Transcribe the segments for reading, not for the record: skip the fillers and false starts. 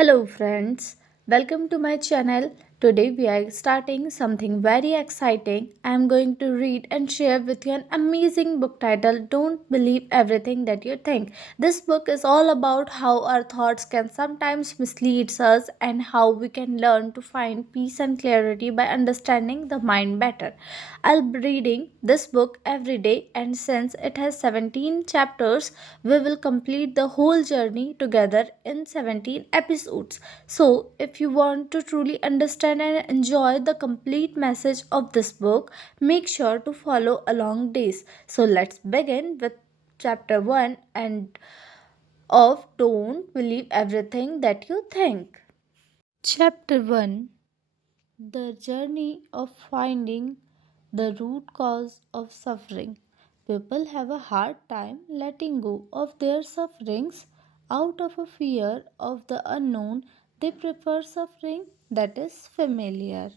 Hello friends, welcome to my channel. Today we are starting something very exciting. I am going to read and share with you an amazing book titled Don't Believe Everything That You Think. This book is all about how our thoughts can sometimes mislead us and how we can learn to find peace and clarity by understanding the mind better. I'll be reading this book every day, and since it has 17 chapters, we will complete the whole journey together in 17 episodes. So, if you want to truly understand and enjoy the complete message of this book, make sure to follow along days. So, let's begin with chapter 1 and of Don't Believe Everything That You Think. Chapter 1, the journey of finding the root cause of suffering. People have a hard time letting go of their sufferings out of a fear of the unknown. They prefer suffering that is familiar.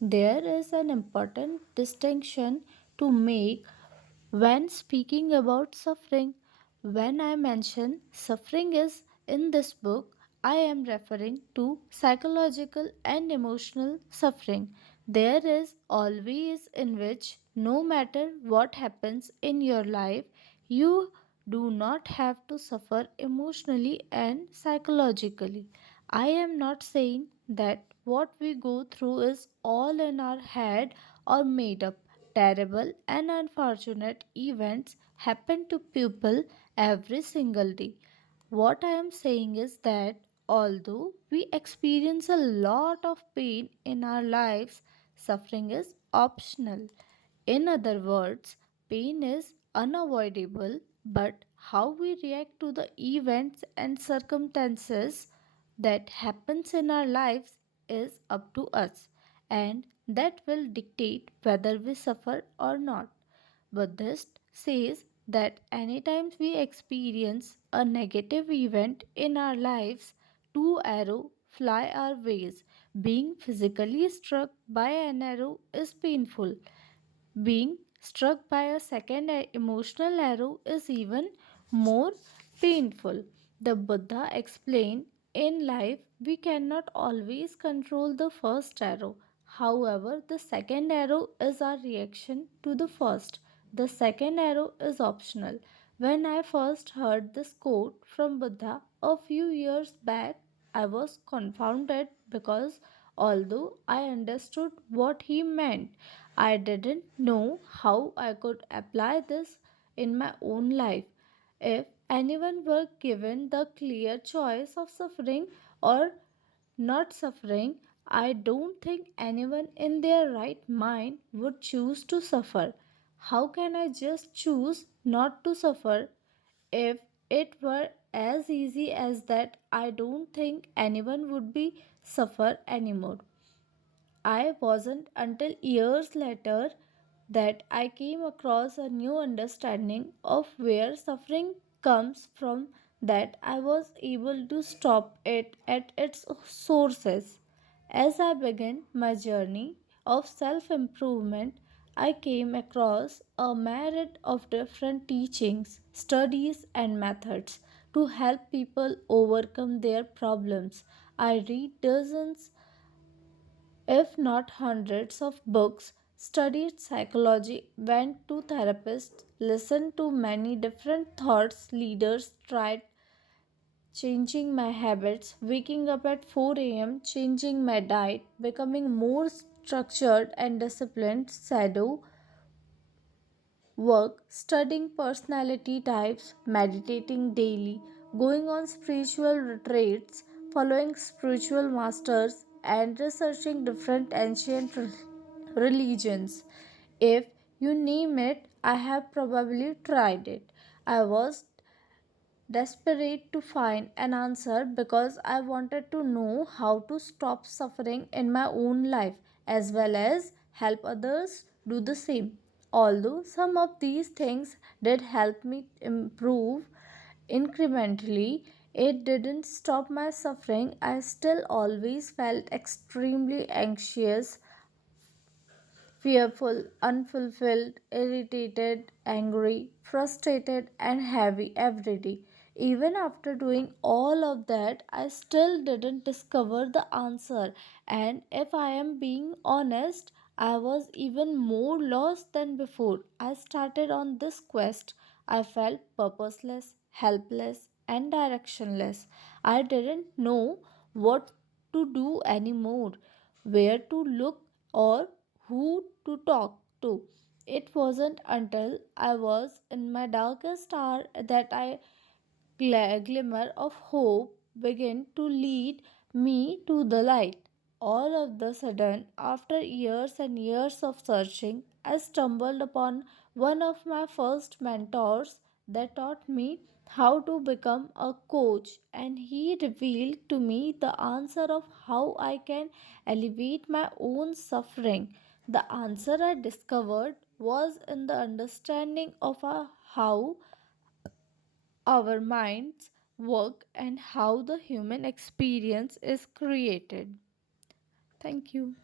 There is an important distinction to make when speaking about suffering. When I mention suffering is in this book, I am referring to psychological and emotional suffering. There is always in which no matter what happens in your life, you do not have to suffer emotionally and psychologically. I am not saying that what we go through is all in our head or made up. Terrible and unfortunate events happen to people every single day. What I am saying is that although we experience a lot of pain in our lives, suffering is optional. In other words, pain is unavoidable, but how we react to the events and circumstances that happens in our lives is up to us, and that will dictate whether we suffer or not. Buddhist says that anytime we experience a negative event in our lives, two arrows fly our ways. Being physically struck by an arrow is painful. Being struck by a second emotional arrow is even more painful. The Buddha explained in life we cannot always control the first arrow. However, the second arrow is our reaction to the first. The second arrow is optional. When I first heard this quote from Buddha a few years back, I was confounded because although I understood what he meant, I didn't know how I could apply this in my own life. If anyone were given the clear choice of suffering or not suffering, I don't think anyone in their right mind would choose to suffer. How can I just choose not to suffer? If it were as easy as that, I don't think anyone would be suffer anymore. I wasn't until years later that I came across a new understanding of where suffering comes from, that I was able to stop it at its sources. As I began my journey of self improvement, I came across a myriad of different teachings, studies, and methods to help people overcome their problems. I read dozens if not hundreds of books, studied psychology, went to therapists, listened to many different thoughts leaders, tried changing my habits, waking up at 4 a.m., changing my diet, becoming more structured and disciplined, shadow work, studying personality types, meditating daily, going on spiritual retreats, following spiritual masters, and researching different ancient religions. If you name it, I have probably tried it. I was desperate to find an answer because I wanted to know how to stop suffering in my own life as well as help others do the same. Although some of these things did help me improve incrementally, it didn't stop my suffering. I still always felt extremely anxious, fearful, unfulfilled, irritated, angry, frustrated, and heavy every day. Even after doing all of that, I still didn't discover the answer. And if I am being honest, I was even more lost than before. I started on this quest. I felt purposeless, helpless, and directionless. I didn't know what to do anymore, where to look, or who to talk to. It wasn't until I was in my darkest hour that I glimmer of hope began to lead me to the light. All of the sudden, after years and years of searching, I stumbled upon one of my first mentors that taught me how to become a coach, and he revealed to me the answer of how I can alleviate my own suffering. The answer I discovered was in the understanding of how our minds work and how the human experience is created. Thank you.